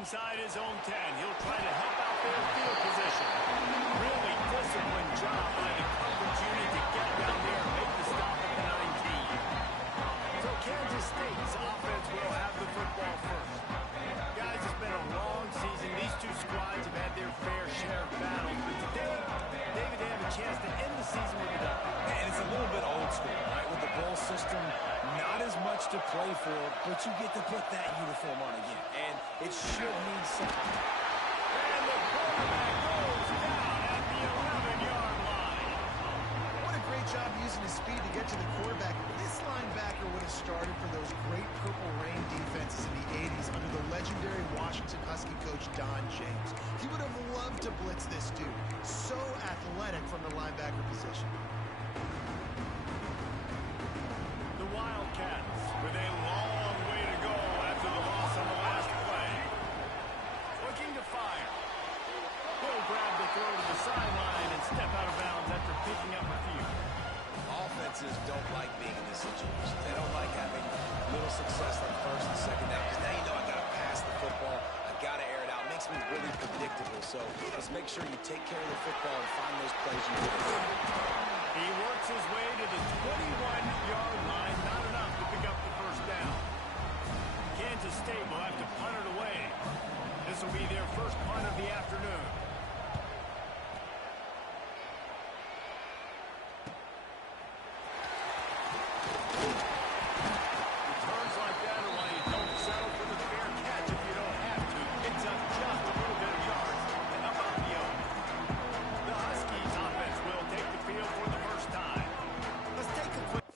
inside his own 10. He'll try to help out their field position. Really disciplined job by the coverage unit to get down there and make the stop at the 19. So Kansas State's offense will have the football first. Guys, it's been a long season. These two squads have had their fair share of battles. But today, David, they have a chance to end the season with a dub. And it's a little bit old school, right? With the bowl system, not as much to play for, but you get to put that uniform on again. And it should mean something. And the quarterback goes down at the 11-yard line. What a great job using his speed to get to the quarterback. This linebacker would have started for those great Purple Rain defenses in the 80s under the legendary Washington Husky coach Don James. He would have loved to blitz this dude. So athletic from the linebacker position. The Wildcats with a long way to go after the loss on the last play. Looking to fire. He'll grab the throw to the sideline and step out of bounds after picking up a few. Offenses don't like being in this situation. They don't like having little success on first and second down because now you know I got to pass the football. I got to air it out. It makes me really predictable. So let's make sure you take care of the football and find those plays you can. He works his way to the 21-yard line. Not enough to pick up the first down. Kansas State will have to punt it away. This will be their first punt of the afternoon. Returns like that are why you don't settle for the fair catch if you don't have to. It's up just a little bit of yards and up on the oak. The Huskies offense will take the field for the first time. Let's take a quick...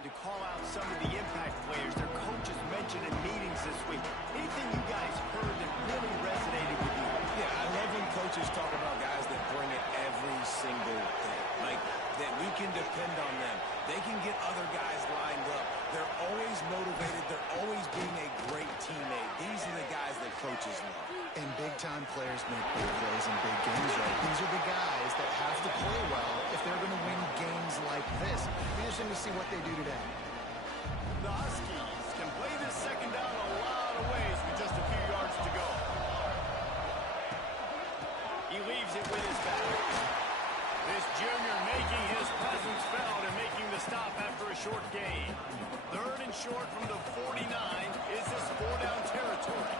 to call out some of the impact players their coaches mentioned in meetings this week. Anything you guys heard that really resonated with you? Yeah, I love when coaches talk about guys that bring it every single day. Like, that we can depend on them. They can get other guys lined up. They're always motivated. They're always being a great teammate. These are the guys that coaches love. And big-time players make big plays in big games, right? These are the guys that have to play well if they're going to win games like this. Be interesting to see what they do today. The Huskies can play this second down a lot of ways with just a few yards to go. He leaves it with his back. This junior making his presence felt and making the stop after a short gain. Third and short from the 49. Is this four-down territory?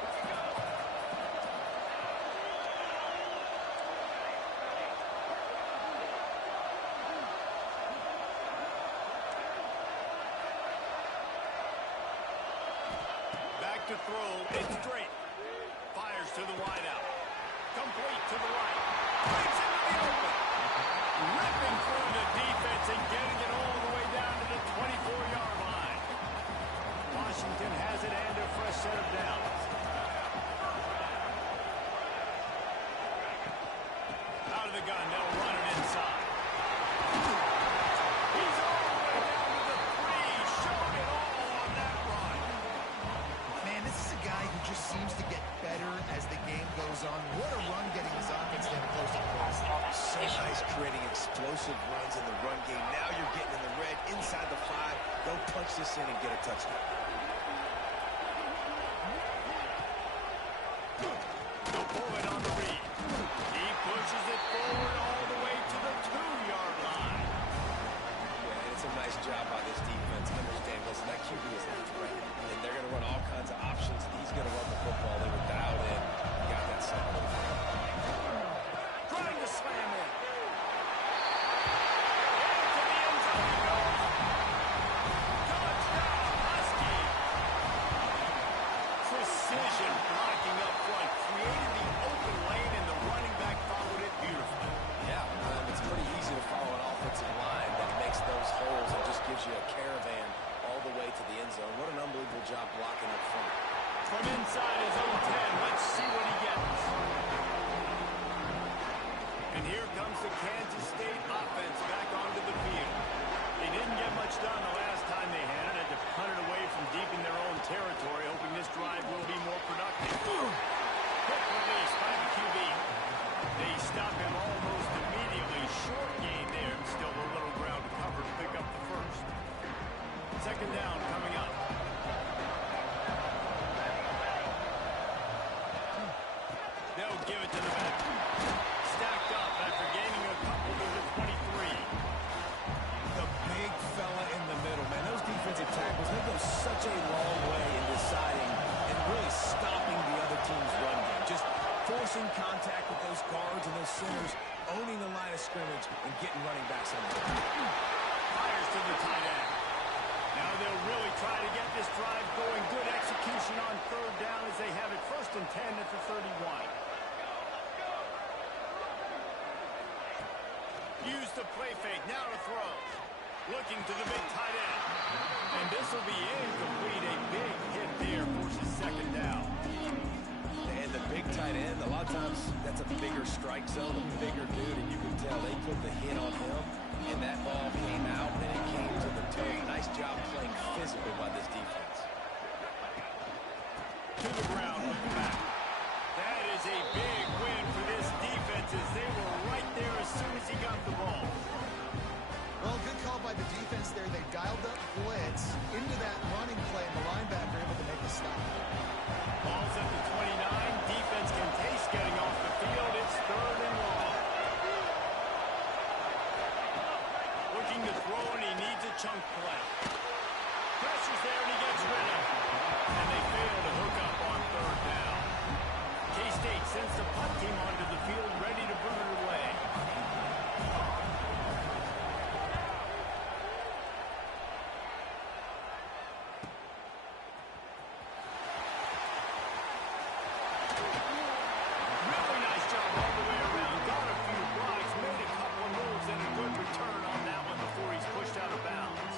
Back to throw. It's straight. Fires to the wideout. Complete to the right. Breaks into the open. Ripping through the defense and getting it all the way down to the 24-yard line. Washington has it and a fresh set of downs. Out of the gun, they'll run it inside. He's all the way down to the 3, showing it all on that run. Man, this is a guy who just seems to get better as the game goes on. What a run getting his offense down close to the goal. So nice creating explosive runs in the run game. Now you're getting in the red inside the 5. Go punch this in and get a touchdown. They'll pull it on the read. He pushes it forward all the way to the 2-yard line. Yeah, it's a nice job by this defense. Understand, listen, that QB is a threat. And they're going to run all kinds of options. He's going to run the football. They were dialed in. Got that second. Trying to slam in. Into the end zone he goes. Touchdown, Huskies. getting running backs on the Fires to the tight end. Now they'll really try to get this drive going. Good execution on third down as they have it 1st and 10 at the 31. Use the play fake. Now to throw. Looking to the big tight end. And this will be incomplete. A big hit there forces 2nd down. And the big tight end, a lot of times that's a bigger strike zone, a bigger dude, and you can tell they put the hit on him, and that ball came out, and it came to the turf. Nice job playing physical by this defense. To the ground with the back. That is a big win for this defense as they were right there as soon as he got the ball. Well, good call by the defense there. They dialed up blitz into that running play, and the linebacker able to make a stop. Ball's at the 29. Defense can taste getting off the field. It's 3rd and long. Looking to throw, and he needs a chunk play. Pressure's there, and he gets rid of it. And they fail to hook up on 3rd down. K-State sends the punt team onto the field, ready to boot it away. Really nice job all the way around. Got a few blocks, made a couple of moves, and a good return on that one before he's pushed out of bounds.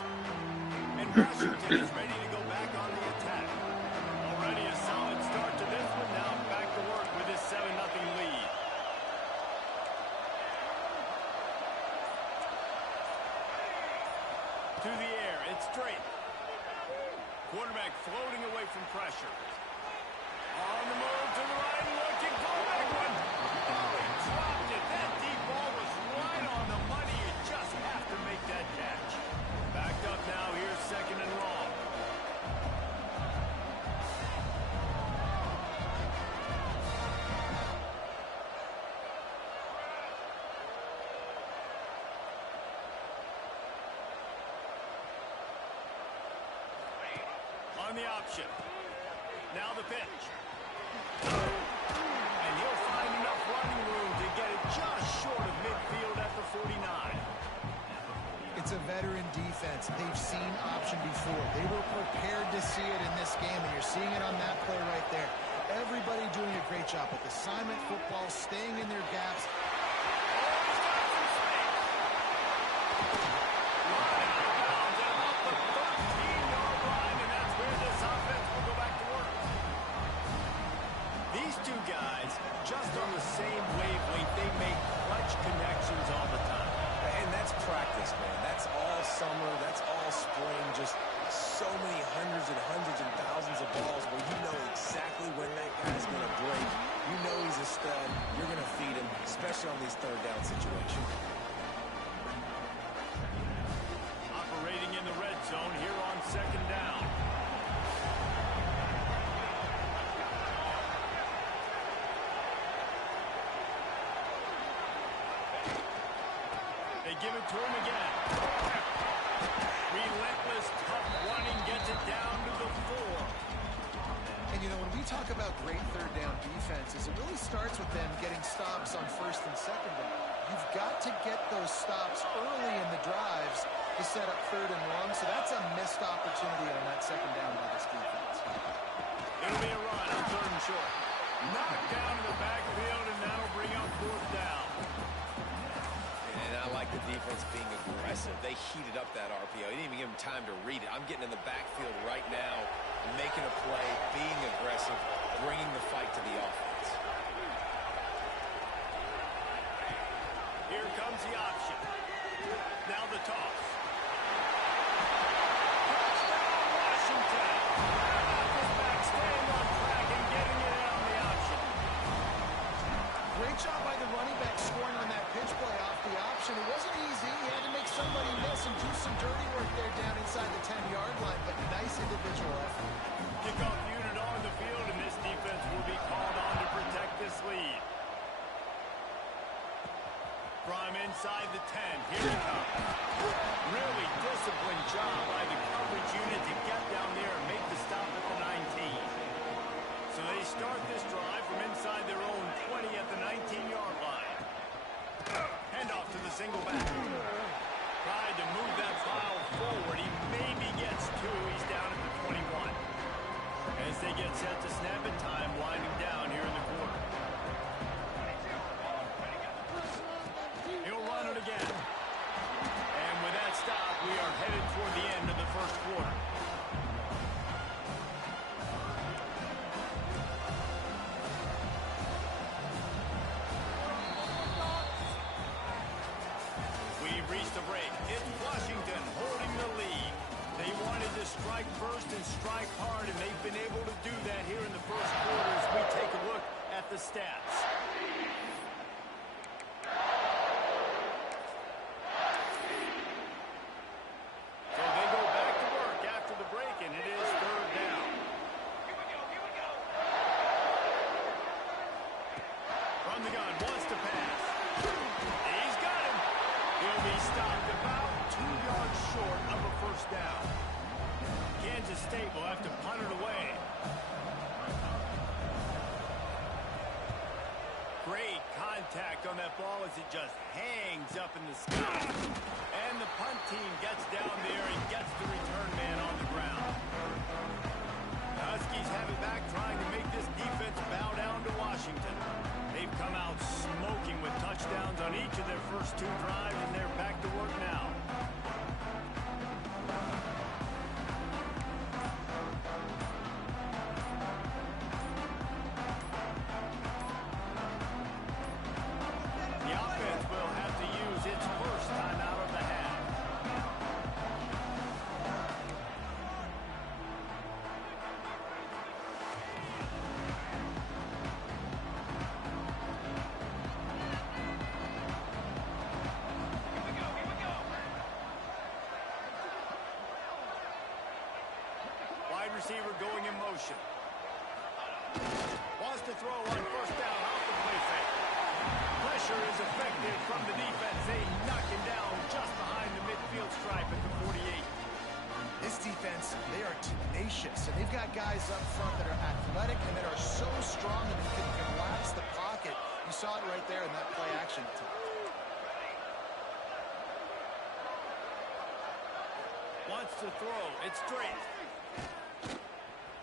And Washington is ready to go back on the attack. Already a solid start to this one. Now back to work with his 7-0 lead. To the air, it's straight. Quarterback floating away from pressure. On the move to the right, looking for a big one. Oh, he dropped it. That deep ball was right on the money. You just have to make that catch. Backed up now. Here's 2nd and long. On the option. Now the pitch. And he'll find enough running room to get it just short of midfield at the 49. It's a veteran defense. They've seen option before. They were prepared to see it in this game, and you're seeing it on that play right there. Everybody doing a great job with assignment football, staying in their gaps. Just on the same wavelength, they make clutch connections all the time. And that's practice, man. That's all summer. That's all spring. Just so many hundreds and thousands of balls where you know exactly when that guy's going to break. You know he's a stud. You're going to feed him, especially on these 3rd down situations. Operating in the red zone here on 2nd down. They give it to him again. Relentless, tough running gets it down to the 4. And, you know, when we talk about great 3rd down defenses, it really starts with them getting stops on 1st and 2nd down. You've got to get those stops early in the drives to set up 3rd and long, so that's a missed opportunity on that 2nd down by this defense. It'll be a run on 3rd and short. Knocked down to the backfield, and that'll bring up 4th down. And I like the defense being aggressive. They heated up that RPO. He didn't even give him time to read it. I'm getting in the backfield right now, making a play, being aggressive, bringing the fight to the offense. Here comes the option. Now the toss. Touchdown, Washington. This back staying on track and getting it out on the option. Great job by the running back scoring on that pitch play off the option. It wasn't easy. He had to make somebody miss and do some dirty work there down inside the 10-yard line, but nice individual effort. Kickoff unit on the field, and this defense will be called on to protect this lead. From inside the 10, here he comes. Really disciplined job by the coverage unit to get down there and make the stop at the 19. So they start this drive from inside their own 20 at the 19-yard line. Handoff to the single back. we've reached the break. It's Washington holding the lead. They wanted to strike first and strike hard, and they've been able to do that here in the first quarter as we take a look at the stats. So they go back to work after the break, and it is third down. From the gun, wants to pass. He's got him. He'll be stopped about 2 yards short of a first down. Kansas State will have to punt it away. Great contact on that ball as it just hangs up in the sky. And the punt team gets down there and gets the return man on the ground. The Huskies have it back, trying to make this defense bow down to Washington. They've come out smoking with touchdowns on each of their first 2 drives, and they're back to work now. The offense will have to use its first timeout of the half. Wide receiver going in motion. Wants to throw on first down off the play fake. Pressure is effective from the defense. They knock him down just behind the midfield stripe at the 48. This defense, they are tenacious, and they've got guys up front that are athletic and that are so strong that they can collapse the pocket. You saw it right there in that play action attempt. Wants to throw. It's straight.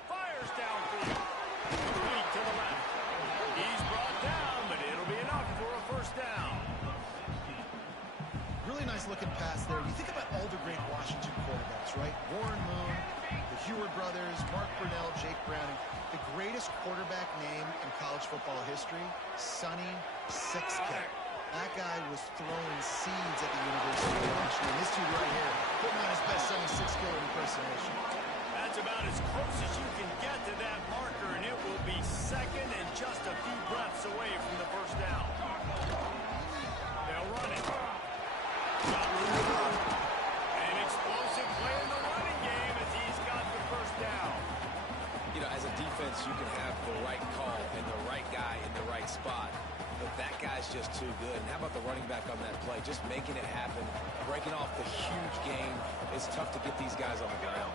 Fires downfield. Weak to the left. He's brought down, but it'll be enough for a first down. Really nice looking pass there. You think about all the great Washington quarterbacks, right? Warren Moon, the Heward brothers, Mark Brunell, Jake Browning. The greatest quarterback name in college football history, Sonny Sixkick. That guy was throwing seeds at the University of Washington. This dude right here, putting on his best Sonny Sixkick impersonation. That's about as close as you can get to that marker, and it will be second and just a few breaths away from the first down. They'll run it. Got room to run. An explosive play in the running game as he's got the first down. You know, as a defense, you can have the right call and the right guy in the right spot. But that guy's just too good. And how about the running back on that play? Just making it happen, breaking off the huge gain. It's tough to get these guys on the ground.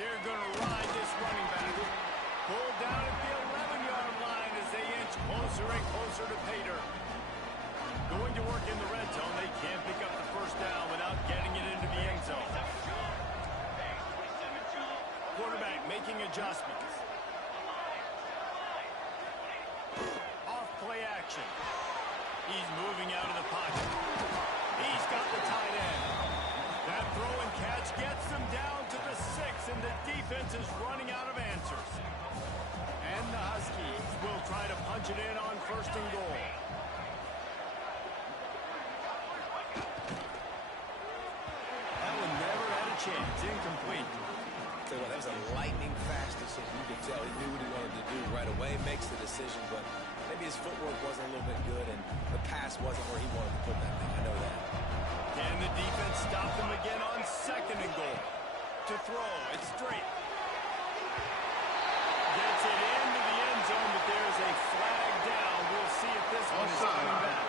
They're going to ride this running back. Pulled down at the 11-yard line as they inch closer and closer to Pater. Going to work in the red zone. They can't pick up the first down without getting it into the end zone. Quarterback making adjustments. Off play action. He's moving out of the pocket. He's got the tight end. That throw and catch gets them down to the 6, and the defense is running out of answers. And the Huskies will try to punch it in on first and goal. That one never had a chance. Incomplete. Tell you what, that was a lightning-fast decision. You could tell he knew what he wanted to do right away. Makes the decision, but maybe his footwork wasn't a little bit good, and the pass wasn't where he wanted to put that thing. I know that. Can the defense stop them again on second and goal? To throw, it's straight. Gets it into the end zone, but there's a flag down. We'll see if this one is coming back.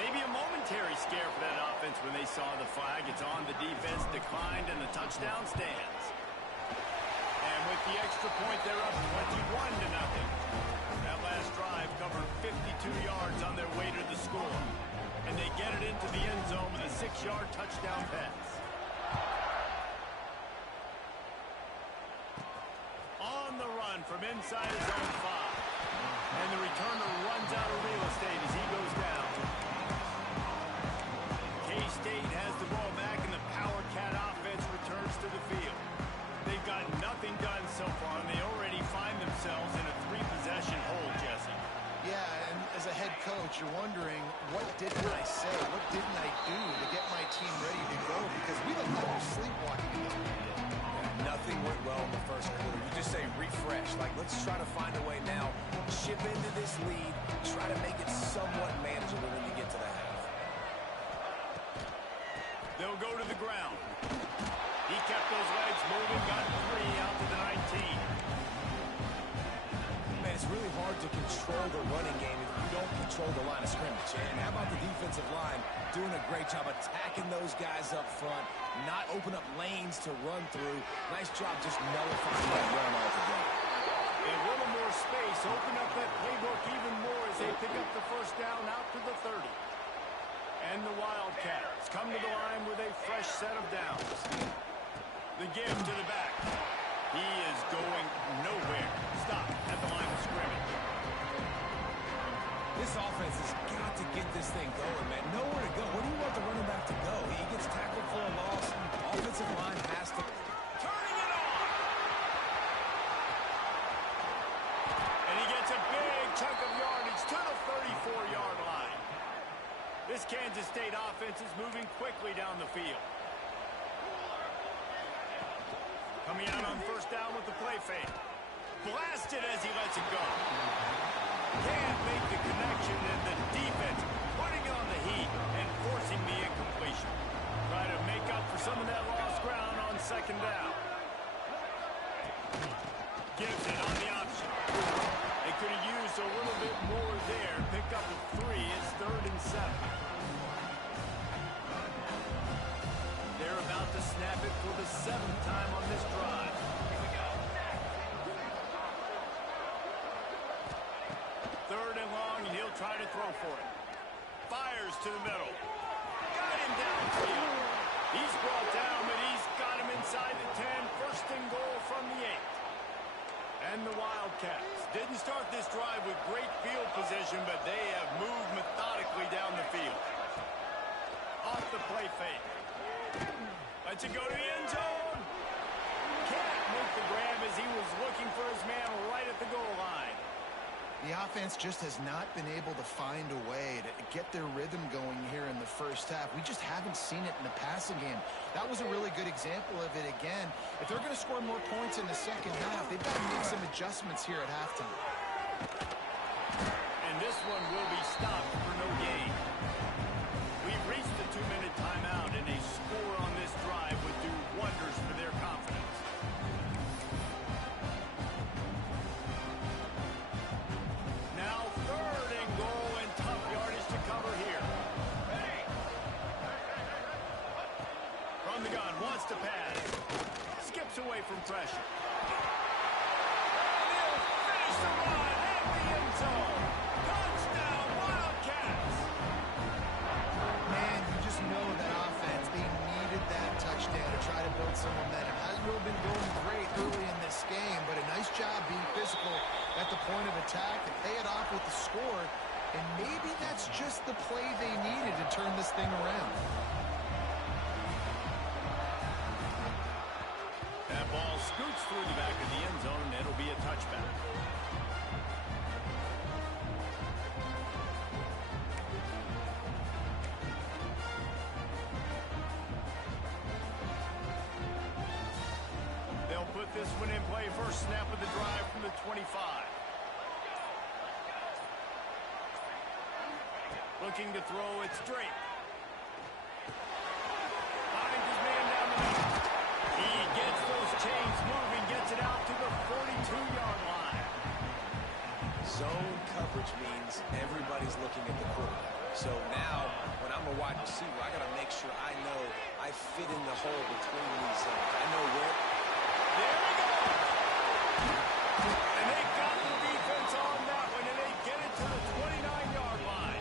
Maybe a momentary scare for that offense when they saw the flag. It's on the defense, declined, and the touchdown stands. And with the extra point, they're up 21-0. That last drive covered 52 yards on their way to the score. And they get it into the end zone with a 6-yard touchdown pass. On the run from inside his own 5. And the returner runs out of real estate as he goes down. K-State has the ball back, and the Power Cat offense returns to the field. They've got nothing done so far, and they already find themselves in a 3-possession hole. coach, you're wondering, what didn't I say? What didn't I do to get my team ready to go? Because we look like we're sleepwalking in this game. Nothing went well in the first quarter. You just say refresh. Like, let's try to find a way now. Chip into this lead. Try to make it somewhat manageable when you get to the half. They'll go to the ground. He kept those legs moving, got 3 out to the 19. Man, it's really hard to control the running game if you don't control the line of scrimmage. And how about the defensive line doing a great job attacking those guys up front, not open up lanes to run through. Nice job just nullifying that run altogether. A little more space, open up that playbook even more as they pick up the first down out to the 30. And the Wildcats come to the line with a fresh set of downs. The give to the back. He is going nowhere. Stop at the line of scrimmage. This offense has got to get this thing going, man. Nowhere to go. Where do you want the running back to go? He gets tackled for a loss. Offensive line has to... Turning it on! And he gets a big chunk of yardage to the 34-yard line. This Kansas State offense is moving quickly down the field. Coming out on first down with the play fake. Blasted as he lets it go. Can't make the connection, and the defense putting on the heat and forcing the incompletion. Try to make up for some of that lost ground on second down. Gives it on the option. They could have used a little bit more there. Picked up a 3. It's 3rd and 7. They're about to snap it for the 7th time on this drive. Here we go. 3rd and long, and he'll try to throw for it. Fires to the middle. Got him downfield. He's brought down, but he's got him inside the 10. 1st and goal from the 8. And the Wildcats didn't start this drive with great field position, but they have moved methodically down the field. Off the play fake. Lets it go to the end zone. Can't make the grab as he was looking for his man right at the goal line. The offense just has not been able to find a way to get their rhythm going here in the first half. We just haven't seen it in the passing game. That was a really good example of it again. If they're going to score more points in the second half, they've got to make some adjustments here at halftime. And this one will be stopped for no gain. We've reached the 2-minute timeout, and a score on this drive would do wonders for their confidence. Now 3rd and goal, and tough yardage to cover here. From the gun, wants to pass. Skips away from pressure. And he'll finish the run at the end zone. Touchdown, Wildcats! Man, you just know that offense, they needed that touchdown to try to build some momentum. Hasn't really been going great early in this game, but a nice job being physical at the point of attack and pay it off with the score. And maybe that's just the play they needed to turn this thing around. That ball scoots through the back of the end zone, and it'll be a touchback. They'll put this one in play. First snap of the drive from the 25. Looking to throw, it's Drake. Finds his man down the middle. He gets those chains moving, gets it out to the 42-yard line. Zone coverage means everybody's looking at the quarterback. So now, when I'm a wide receiver, I got to make sure I know I fit in the hole between these zones. I know where. There we go. And they got the defense on that one, and they get it to the 29-yard line.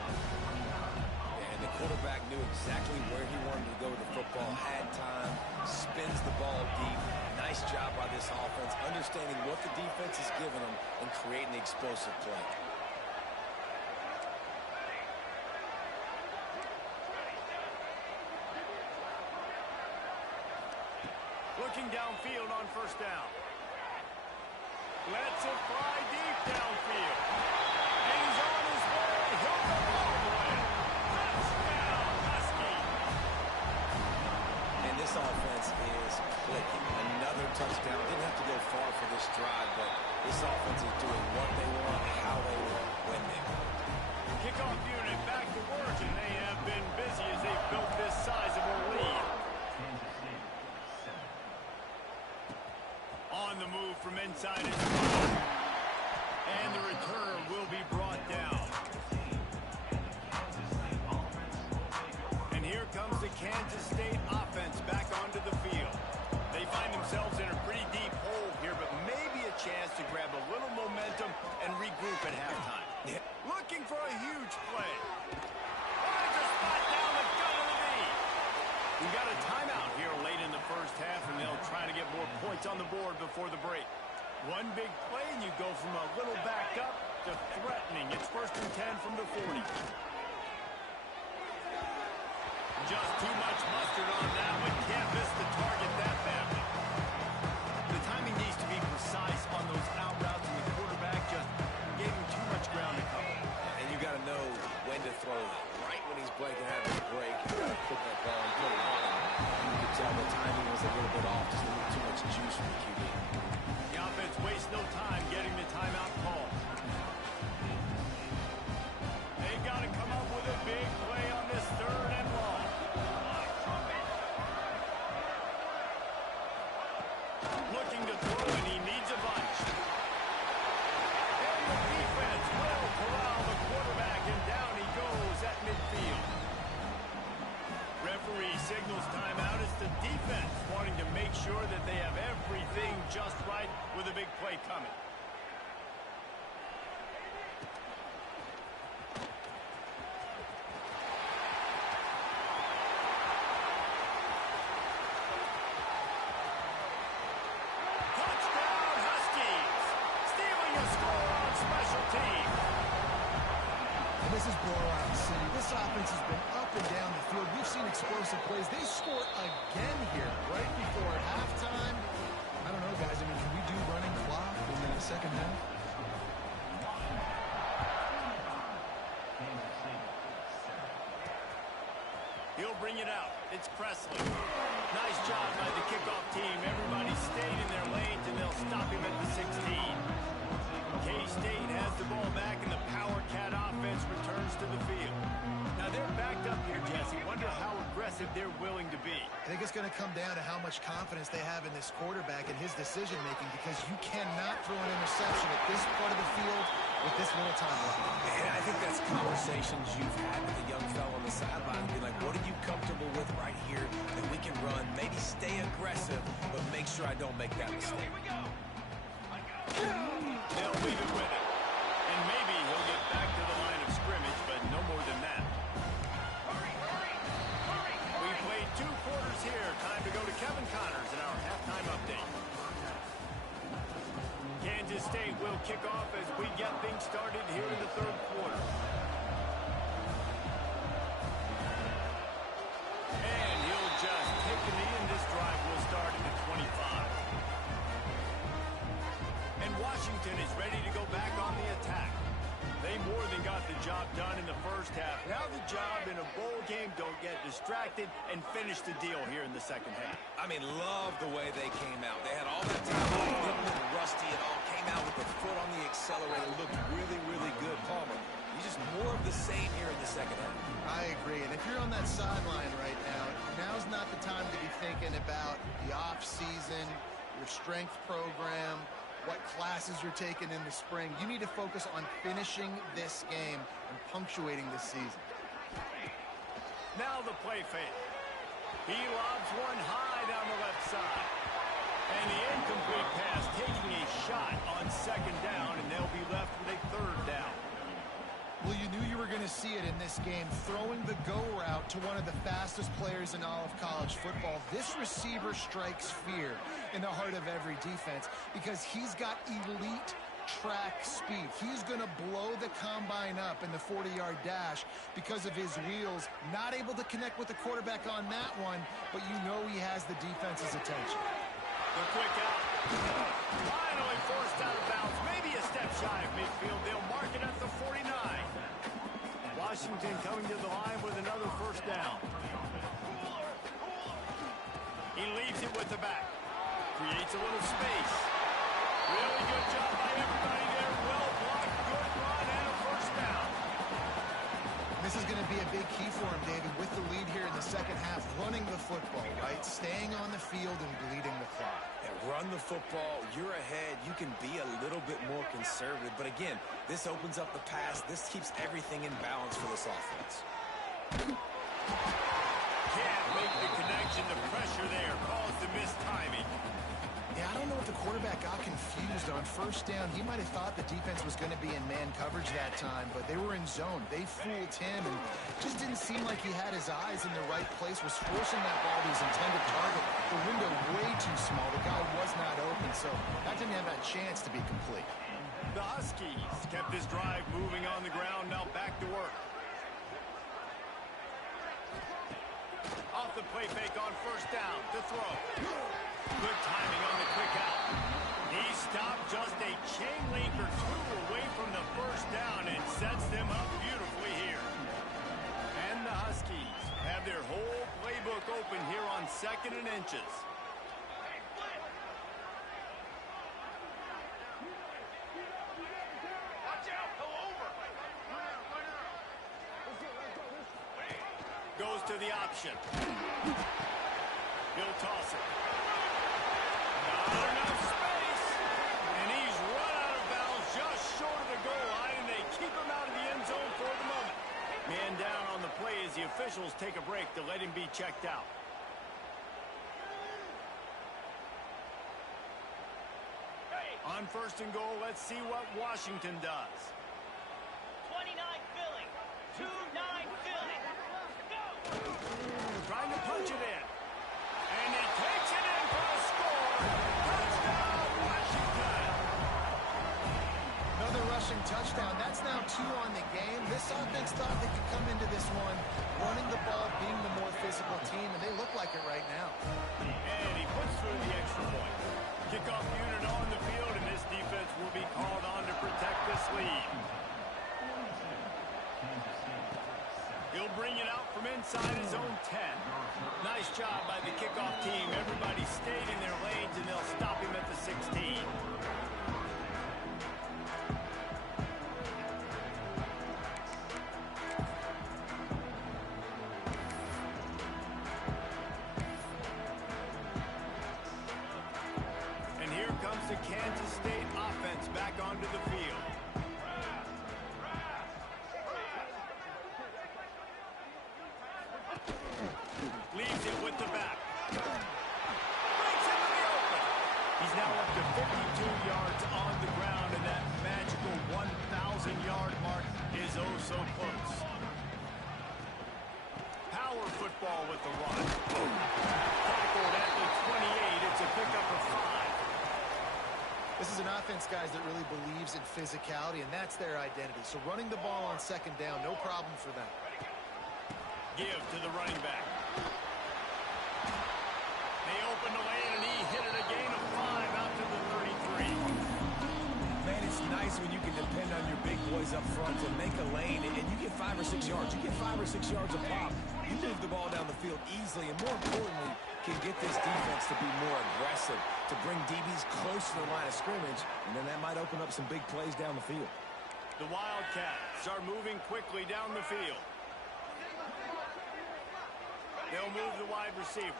And the quarterback knew exactly where he wanted to go with the football, had time, spins the ball deep. Nice job by this offense, understanding what the defense is giving them and creating the explosive play. Looking downfield on first down. Lets it fly deep downfield. And he's on his way. He'll go off. group at halftime. Yeah. Looking for a huge play. Finds a spot down the gut of the knee. We got a timeout here late in the first half, and they'll try to get more points on the board before the break. One big play, and you go from a little back up to threatening. It's 1st and 10 from the 40. Just too much mustard on that one. Can't miss the target that badly. The timing needs to be precise on those out routes, and the quarterback just gave him too much ground to cover. And you got to know when to throw it. Right when he's breaking out of the break, you got to put that ball and put it on him. You could tell the timing was a little bit off, just a little too much juice from the QB. The offense wastes no time getting the timeout call. They got to come up with a big play on this 3rd and long. Looking to throw, and he needs a bunch. And the defense will corral the quarterback, and down he goes at midfield. Referee signals timeout. It's the defense wanting to make sure that they have everything just right with a big play coming. Touchdown, Huskies! Stealing a score on special teams. This is blowout city. This offense has been up and down the field. We've seen explosive plays. They scored again here right before halftime. I don't know, guys. I mean, can we do running clock in the second half? He'll bring it out. It's Presley. Nice job by the kickoff team. Everybody stayed in their lanes, and they'll stop him at the 16. K-State has the ball back, and the Power Cat offense returns to the field. Now they're backed up here, Jesse. Wonder how aggressive they're willing to be. I think it's going to come down to how much confidence they have in this quarterback and his decision-making, because you cannot throw an interception at this part of the field with this little time left. And I think that's conversations you've had with the young fellow on the sideline. Be like, what are you comfortable with right here that we can run? Maybe stay aggressive, but make sure I don't make that mistake. They'll leave it with it. And maybe he'll get back to the line of scrimmage, but no more than that. We played 2 quarters here. Time to go to Kevin Connors in our halftime update. Kansas State will kick off as we get things started here in the 3rd quarter. And he'll just take the knee, and this drive will start at the 25. And Washington is ready to go back on the attack. They more than got the job done in the first half. Now the job in a bowl game, don't get distracted, and finish the deal here in the second half. I mean, love the way they came out. They had all that time off, little and rusty, and all came out with the foot on the accelerator. Looked really, really good. Palmer, he's just more of the same here in the second half. I agree. And if you're on that sideline right now, now's not the time to be thinking about the off-season, your strength program, what classes you're taking in the spring. You need to focus on finishing this game and punctuating this season. Now the play fake. He lobs one high down the left side. And the incomplete pass taking a shot on 2nd down, and they'll be left with a 3rd down. Well, you knew you were going to see it in this game, throwing the go route to one of the fastest players in all of college football. This receiver strikes fear in the heart of every defense because he's got elite track speed. He's going to blow the combine up in the 40-yard dash because of his wheels. Not able to connect with the quarterback on that one, but you know he has the defense's attention. The quick out. Finally forced out of bounds. Maybe a step shy of midfield. They'll mark it at the 49. Washington coming to the line with another 1st down. He leaves it with the back. Creates a little space. Really good job by everybody there. Well blocked, good run, and a 1st down. This is going to be a big key for him, David, with the lead here in the second half, running the football, right? Staying on the field and bleeding the clock. Yeah, run the football. You're ahead. You can be a little bit more conservative. But again, this opens up the pass. This keeps everything in balance for this offense. Can't make the connection. The pressure there caused the missed timing. Yeah, I don't know if the quarterback got confused on first down. He might have thought the defense was going to be in man coverage that time, but they were in zone. They fooled him and just didn't seem like he had his eyes in the right place, was forcing that ball to his intended target. The window way too small. The guy was not open, so that didn't have that chance to be complete. The Huskies kept this drive moving on the ground, now back to work. Off the play fake on first down to throw. Good timing on the quick out. He stopped just a chain link or two away from the first down and sets them up beautifully here. And the Huskies have their whole playbook open here on 2nd and inches. Watch out, go over. Goes to the option. He'll toss it. Not enough space. And he's run out of bounds just short of the goal line, and they keep him out of the end zone for the moment. Man down on the play as the officials take a break to let him be checked out. On 1st and goal, let's see what Washington does. 29 Philly. 2-9 Philly. Go! Trying to punch it in. And he takes it in for a score. Touchdown, Washington. Another rushing touchdown. That's now 2 on the game. This offense thought they could come into this one running the ball, being the more physical team, and they look like it right now. And he puts through the extra point. Kickoff unit on the field, and this defense will be called on to protect this lead. He'll bring it out from inside his own 10. Nice job by the kickoff team. Everybody stayed in their lanes, and they'll stop him at the 16. And here comes the Kansas State offense back onto the field. Leaves it with the back. Breaks into the open. He's now up to 52 yards on the ground, and that magical 1,000-yard mark is oh so close. Power football with the run. Tackled at the 28. It's a pickup of 5. This is an offense, guys, that really believes in physicality, and that's their identity. So running the ball on 2nd down, no problem for them. Give to the running back. They open the lane, and he hit it a gain of 5 out to the 33. Man, it's nice when you can depend on your big boys up front to make a lane, and you get 5 or 6 yards. You get 5 or 6 yards a pop. You move the ball down the field easily, and more importantly, can get this defense to be more aggressive, to bring DBs close to the line of scrimmage, and then that might open up some big plays down the field. The Wildcats are moving quickly down the field. They'll move the wide receiver.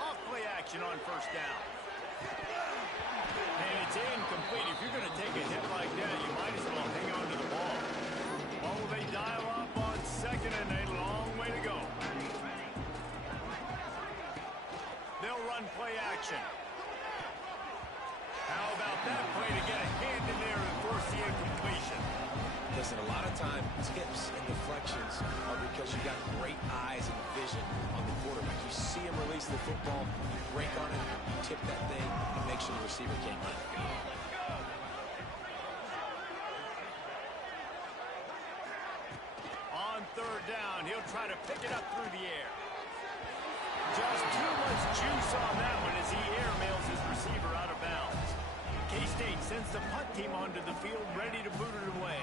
Off play action on first down. And it's incomplete. If you're going to take a hit like that, you might as well hang on to the ball. Oh, they dial up on 2nd and a long way to go. They'll run play action. How about that play to get a hand in there and force the incompletion? Listen, a lot of time, tips and deflections are because you got great eyes and vision on the quarterback. You see him release the football, you break on it, you tip that thing, and make sure the receiver can't get it. On 3rd down, he'll try to pick it up through the air. Just too much juice on that one as he airmails his receiver out of bounds. K-State sends the punt team onto the field ready to boot it away.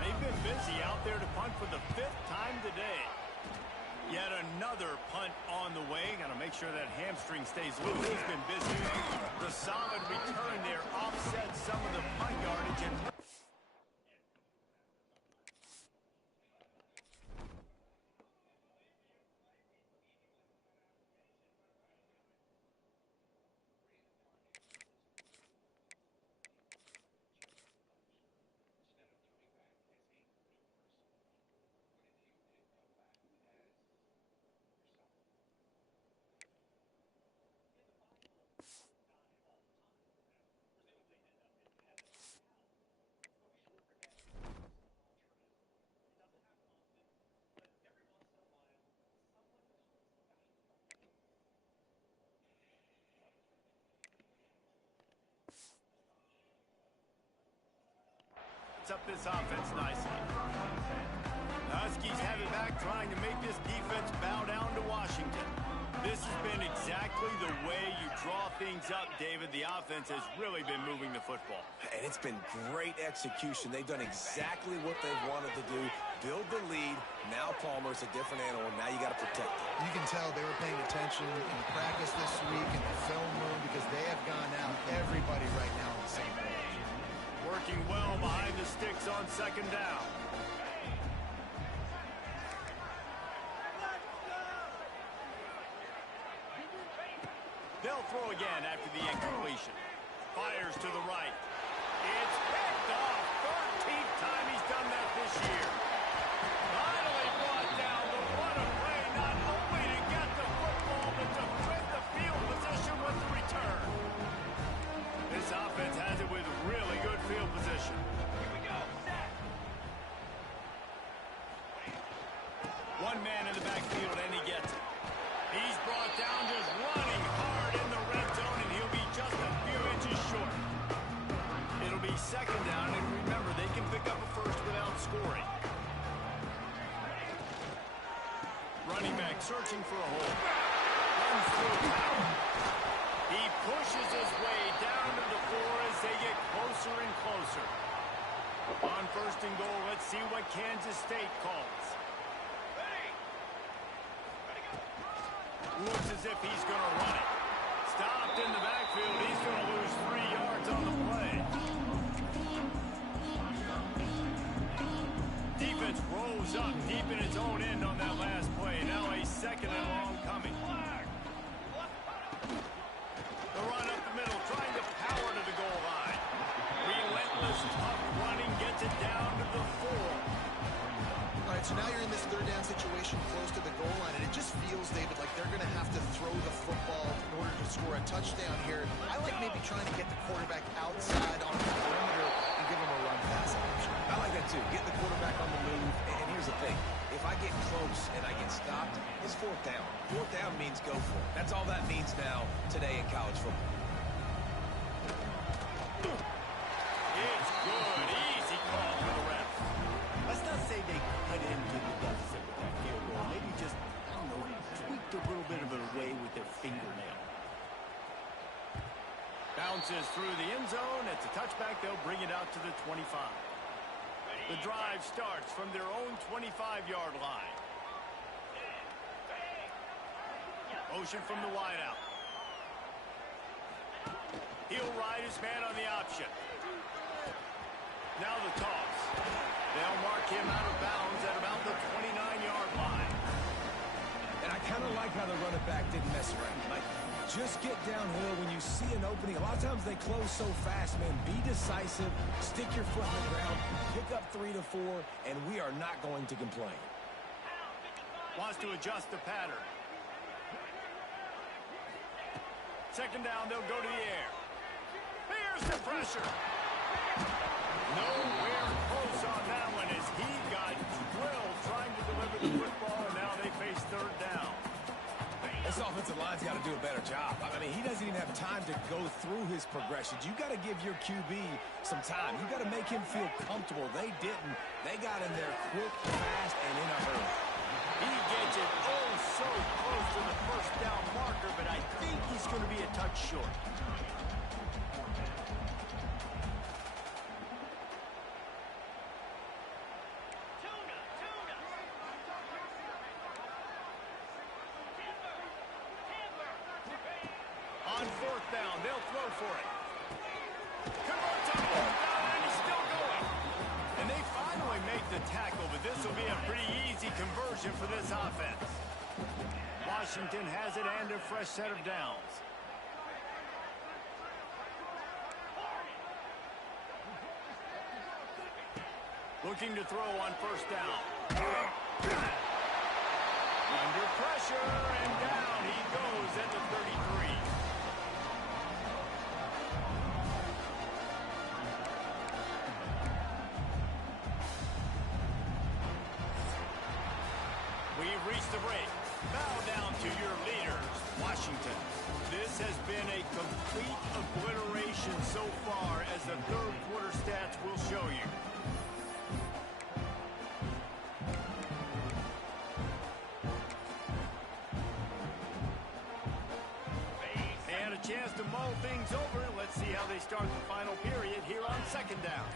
They've been busy out there to punt for the 5th time today. Yet another punt on the way. Got to make sure that hamstring stays loose. He's been busy. The solid return there offsets some of the punt yardage and sets up this offense nicely. The Huskies have it back, trying to make this defense bow down to Washington. This has been exactly the way you draw things up, David. The offense has really been moving the football. And it's been great execution. They've done exactly what they've wanted to do. Build the lead. Now Palmer's a different animal. Now you got to protect it. You can tell they were paying attention in practice this week in the film room because they have gone out, everybody right now on the same page. Working well behind the sticks on second down. They'll throw again after the incompletion. Fires to the right. It's picked off. 13th time he's done that this year. Finally brought down, but what a play, not only to get the football, but to flip the field position with the return. This offense has it with really good field position. Here we go. Set. One man in the backfield, and he gets it. He's brought down just running hard in the red zone, and he'll be just a few inches short. It'll be second down, and remember, they can pick up a first without scoring. Running back searching for a hole. Runs through power. He pushes his way down to the floor as they get closer and closer. On first and goal, let's see what Kansas State calls. Looks as if he's going to run it. Stopped in the backfield. He's going to lose 3 yards on the play. Defense rolls up deep in its own end on that last play. Now a second and long coming. The run up the middle, trying to power to the goal line. Relentless, tough running, gets it down to the 4. All right, so now you're in this third down situation close to the goal line, and it just feels, David, like they're going to have to throw the football in order to score a touchdown here. I like maybe trying to get the quarterback outside on the perimeter and give him a run pass option. I like that too. Get the quarterback on the move. And here's the thing. If I get close and I get stopped, it's fourth down. Fourth down means go for it. That's all that means now today in college football. It's good. Easy call for the ref. Let's not say they cut into the deficit with that field goal. Maybe just, I don't know, tweaked a little bit of it away with their fingernail. Bounces through the end zone. It's a touchback. They'll bring it out to the 25. The drive starts from their own 25-yard line. Motion from the wideout. He'll ride his man on the option. Now the toss. They'll mark him out of bounds at about the 29-yard line. And I kind of like how the running back didn't mess around. Like, just get downhill when you see an opening. A lot of times they close so fast, man. Be decisive. Stick your foot in the ground. Pick up 3 to 4, and we are not going to complain. Wants to adjust the pattern. Second down, they'll go to the air. Here's the pressure. Nowhere close on that one as he got drilled trying to deliver the football, and now they face third down. This offensive line's got to do a better job. I mean, he doesn't even have time to go through his progressions. You got to give your QB some time. You got to make him feel comfortable. They didn't. They got in there quick, fast, and in a hurry. He gets it oh so close to the first down marker, but I think he's going to be a touch short. On fourth down, they'll throw for it. Converts on fourth down, and he's still going. And they finally make the tackle, but this will be a pretty easy conversion for this offense. Washington has it and a fresh set of downs. Looking to throw on first down. Under pressure, and down he goes at the 33. We've reached the break. Bow down to your leaders, Washington. This has been a complete obliteration so far, as the third quarter stats will show you. start the final period here on second down.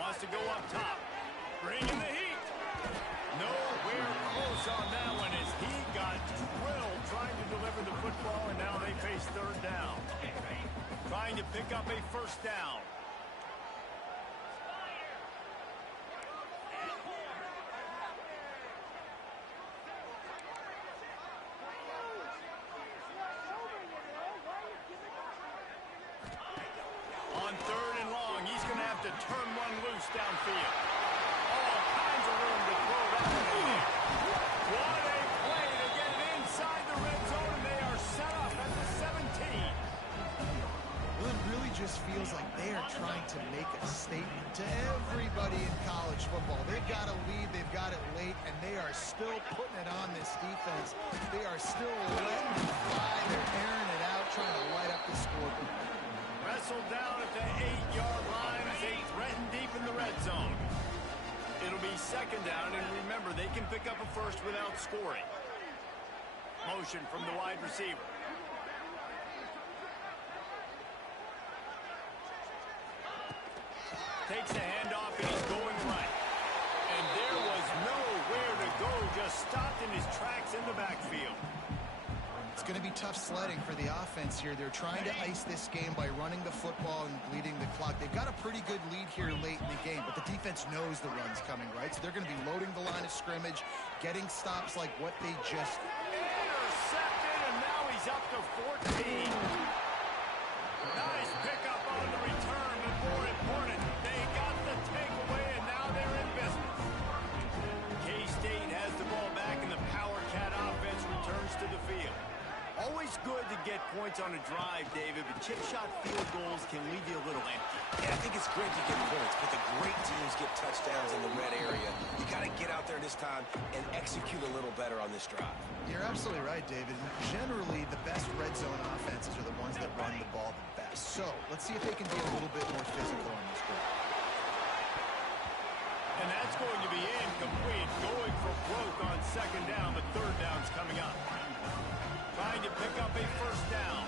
Wants to go up top. Bringing the heat. Nowhere close on that one as he got drilled trying to deliver the football, and now they face third down. Trying to pick up a first down. On third and long, he's going to have to turn one loose downfield. All kinds of room to throw that one in. What a play to get it inside the red zone, and they are set up at the 17. Well, it really just feels like they are trying to make a statement to everybody in college football. They've got a lead, they've got it late, and they are still putting it on this defense. They are still letting it fly. They're airing it out, trying to light up the scoreboard. Wrestled down at the 8-yard line as they threaten deep in the red zone. It'll be second down, and remember, they can pick up a first without scoring. Motion from the wide receiver. Takes the handoff, and he's going right. And there was nowhere to go, just stopped in his tracks in the backfield. It's going to be tough sledding for the offense here. They're trying to ice this game by running the football and bleeding the clock. They've got a pretty good lead here late in the game, but the defense knows the run's coming, right? So they're going to be loading the line of scrimmage, getting stops like what they just... Intercepted, and now he's up to 14. Nice pickup on the return, but more important, they got the takeaway, and now they're in business. K-State has the ball back, and the Power Cat offense returns to the field. Always good to get points on a drive, David, but chip shot field goals can leave you a little empty. Yeah, I think it's great to get points, but the great teams get touchdowns in the red area. You got to get out there this time and execute a little better on this drive. You're absolutely right, David. Generally, the best red zone offenses are the ones that run the ball the best. So, let's see if they can be a little bit more physical on this drive. And that's going to be incomplete. Going for broke on second down, but third down's coming up. Trying to pick up a first down.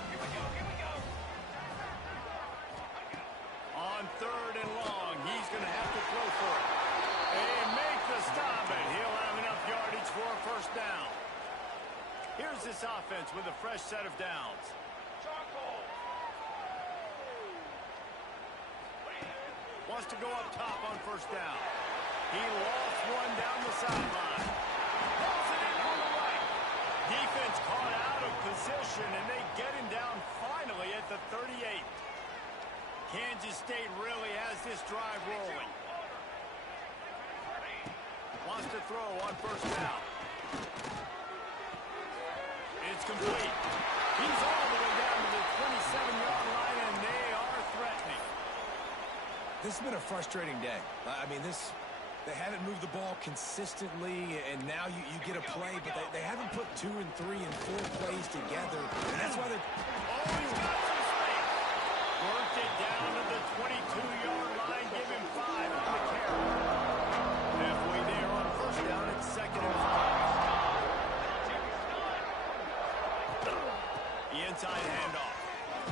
On third and long, he's going to have to throw for it. They make the stop, and he'll have enough yardage for a first down. Here's this offense with a fresh set of downs. Wants to go up top on first down. He lost one down the sideline. Pulls it in on the right. Defense caught out of position, and they get him down finally at the 38. Kansas State really has this drive rolling. Wants to throw on first down. It's complete. He's all the way down to the 27-yard line, and they are threatening. This has been a frustrating day. I mean, they haven't moved the ball consistently, and now you get a play, but they haven't put 2 and 3 and 4 plays together, and that's why they're... Oh, he's got some space. Worked it down to the 22-yard line. Give him 5 on the carry. Halfway there on first down, it's second and 5. The inside handoff.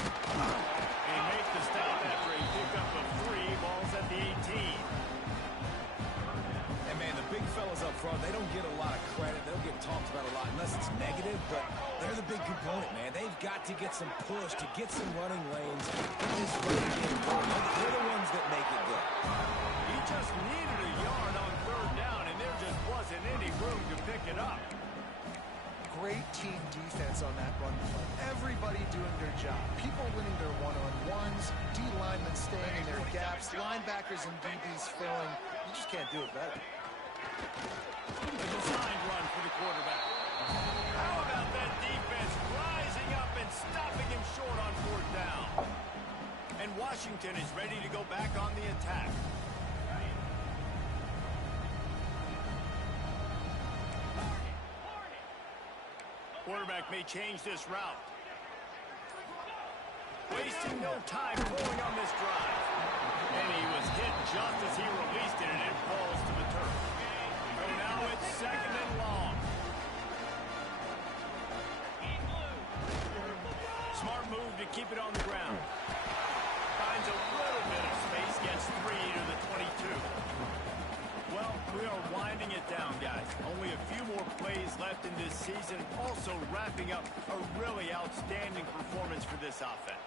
He makes the stop after a pickup of 3 balls at the 18. And, man, the big fellas up front, they don't get a lot of credit. They'll get talked about a lot unless it's negative, but they're the big component, man. They've got to get some push to get some running lanes. Get this running game going. They're the ones that make it good. He just needed a yard on third down, and there just wasn't any room to pick it up. Great team defense on that run play. Everybody doing their job. People winning their one-on-ones, D linemen staying in their gaps, linebackers and DBs filling. You just can't do it better. A designed run for the quarterback. How about that defense rising up and stopping him short on fourth down? And Washington is ready to go back on the attack. Quarterback may change this route. Wasting no time throwing on this drive. And he was hit just as he released it, and it falls to the turf. So now it's second and long. this season, also wrapping up a really outstanding performance for this offense.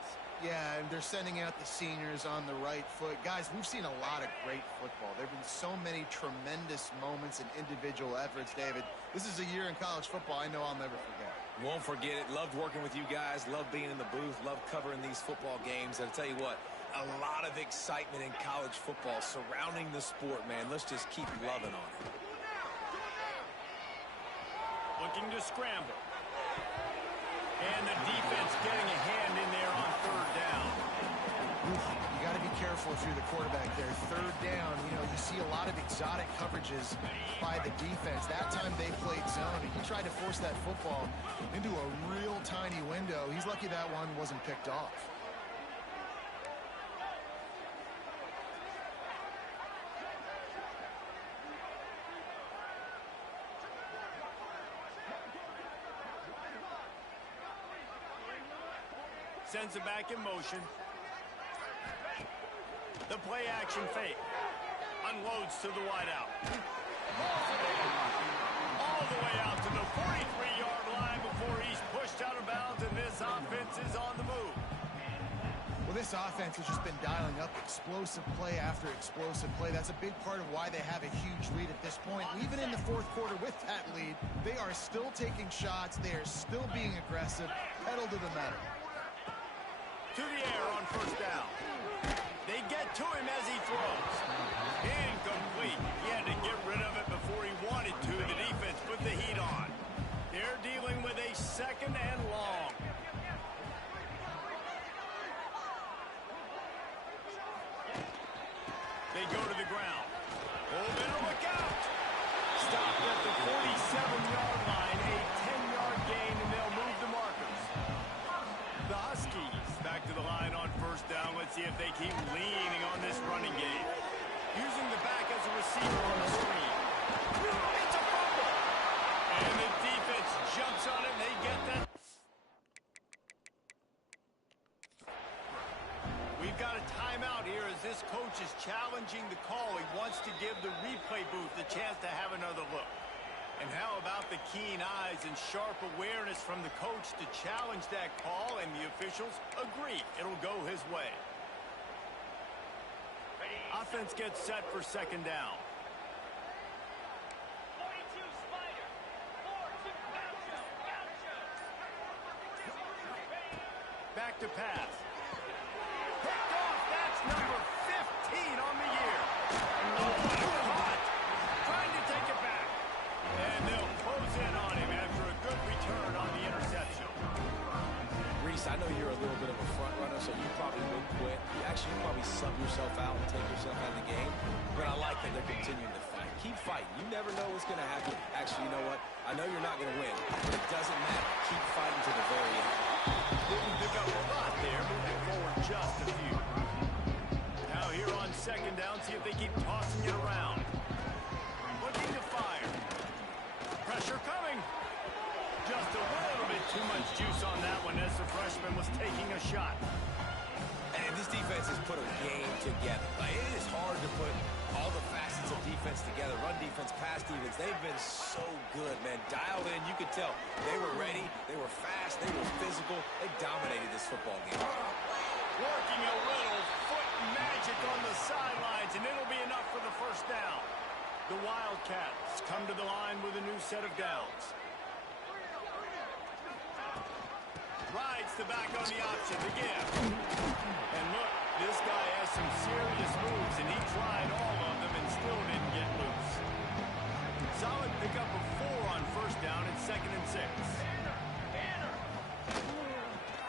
Yeah, and they're sending out the seniors on the right foot. Guys, we've seen a lot of great football. There have been so many tremendous moments and individual efforts, David. This is a year in college football I know I'll never forget. Won't forget it. Loved working with you guys. Loved being in the booth. Loved covering these football games. And I'll tell you what, a lot of excitement in college football surrounding the sport, man. Let's just keep loving on it. Looking to scramble. And the defense getting a hand in there on third down. You got to be careful if you're the quarterback there. Third down, you know, you see a lot of exotic coverages by the defense. That time they played zone, and he tried to force that football into a real tiny window. He's lucky that one wasn't picked off. Sends it back in motion. The play action fake. Unloads to the wideout. All the way out to the 43-yard line before he's pushed out of bounds, and this offense is on the move. Well, this offense has just been dialing up explosive play after explosive play. That's a big part of why they have a huge lead at this point. Even in the fourth quarter with that lead, they are still taking shots. They are still being aggressive. Pedal to the metal. To the air on first down. They get to him as he throws. Incomplete. He had to get rid of it before he wanted to. The defense put the heat on. They're dealing with a second and long. They go to the ground. Oh, better look out. Stopped at the 47-yard line. A 10-yard gain, and they'll move the markers. The Huskies back to the line on first down. Let's see if they keep leaning on this running game. Using the back as a receiver on the screen. It's a fumble. And the defense jumps on it, and they get that. We've got a timeout here as this coach is challenging the call. He wants to give the replay booth the chance to have another look. And how about the keen eyes and sharp awareness from the coach to challenge that call, and the officials agree it'll go his way. Offense gets set for second down. 42 Spider. 4-2 Gaucho. Back to pass. Picked off. That's number 15 on the year. Oh, what a caught. Trying to take it back. And they'll close in on him after a good return on the interception. Reese, I know you're a little bit of a front runner, so you probably would quit. You actually probably sub yourself out and take yourself out of the game. But I like that they're continuing to fight. Keep fighting. You never know what's going to happen. Actually, you know what? I know you're not going to win, but it doesn't matter. Keep fighting to the very end. Didn't pick up a lot there, moving forward just a few. Now here on second down, see if they keep tossing it around. Looking to fire. Pressure coming. Just a little bit too much juice on that one as the freshman was taking a shot. And this defense has put a game together. Like, it is hard to put all the facets of defense together. Run defense, pass defense. They've been so good, man. Dialed in. You could tell they were ready. They were fast. They were physical. They dominated this football game. Working a little foot magic on the sidelines, and it'll be enough for the first down. The Wildcats come to the line with a new set of downs. Rides the back on the option again. And look, this guy has some serious moves, and he tried all of them and still didn't get loose. Solid pickup of 4 on first down and 2nd and 6.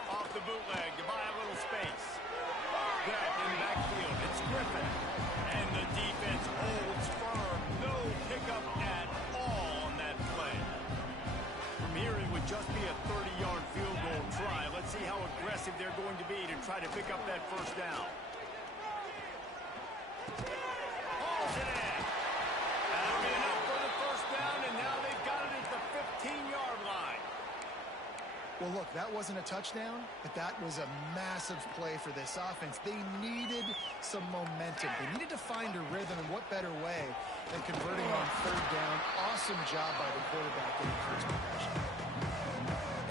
Off the bootleg to buy a little space. Back in the backfield, it's Griffin. And the defense holds firm. No pickup at all on that play. From here, it would just be a 30-yard field goal try. Let's see how aggressive they're going to be to try to pick up that first down. Hauls it in. That'll be enough for the first down, and now they've got it at the 15-yard line. Well, look, that wasn't a touchdown, but that was a massive play for this offense. They needed some momentum. They needed to find a rhythm, and what better way than converting on third down. Awesome job by the quarterback in the first possession.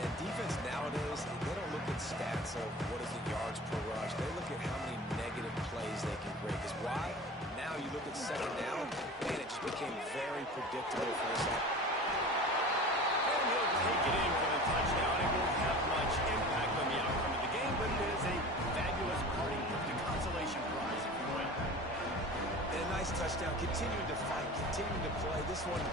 And defense nowadays, they don't look at stats of what is the yards per rush. They look at how many negative plays they can create. Because why? Now you look at second down, and it just became very predictable for this offense. And he'll take it in for the touchdown. It won't have much impact on the outcome of the game, but it is a fabulous parting gift, a consolation prize, if you will. And a nice touchdown, continuing to fight, continuing to play. This one,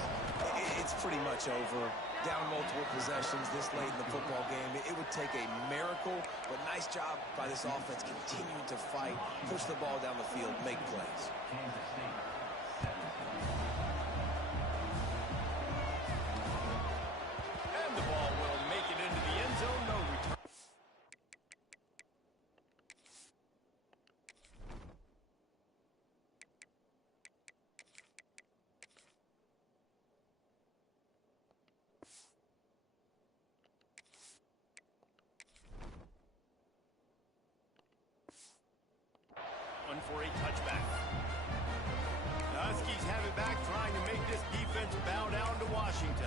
it's pretty much over. Down multiple possessions this late in the football game. It would take a miracle, but nice job by this offense continuing to fight, push the ball down the field, make plays. And the ball will make it into the end zone. No return. One for a touchback. The Huskies have it back, trying to make this defense bow down to Washington.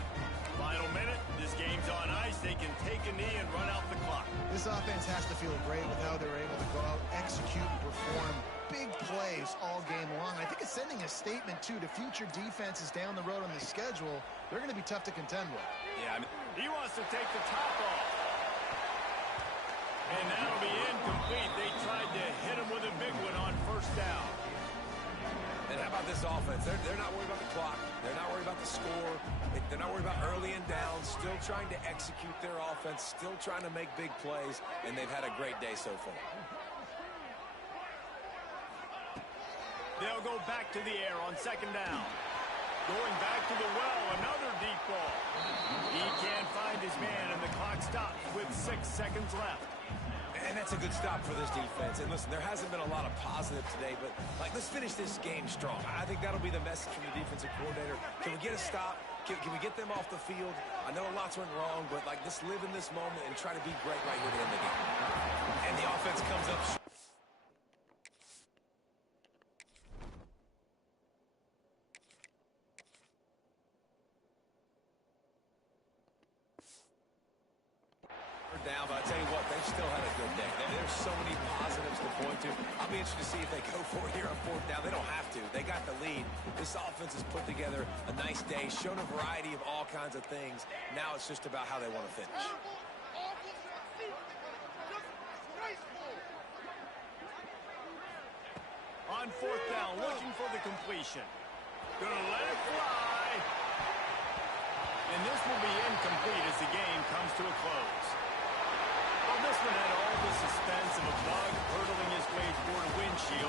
Final minute, this game's on ice. They can take a knee and run out the clock. This offense has to feel great with how they're able to go out, execute, and perform big plays all game long. I think it's sending a statement, too, to future defenses down the road on the schedule. They're going to be tough to contend with. Yeah, he wants to take the top off. And that'll be incomplete. They tried to hit him with a big one on first down. And how about this offense? They're not worried about the clock. They're not worried about the score. They're not worried about early and down. Still trying to execute their offense. Still trying to make big plays. And they've had a great day so far. They'll go back to the air on second down. Going back to the well, another deep ball. He can't find his man, and the clock stops with 6 seconds left. And that's a good stop for this defense. And listen, there hasn't been a lot of positive today, but let's finish this game strong. I think that'll be the message from the defensive coordinator. Can we get a stop? Can we get them off the field? I know lots went wrong, but let's live in this moment and try to be great right here to end the game. And the offense comes up short. Down, but I tell you what, they've still had a good day. There's so many positives to point to. I'll be interested to see if they go for it here on fourth down. They don't have to. They got the lead. This offense has put together a nice day, shown a variety of all kinds of things. Now it's just about how they want to finish. On fourth down, looking for the completion. Gonna let it fly. And this will be incomplete as the game comes to a close. Well, this one had all the suspense of a bug hurtling his way toward a windshield.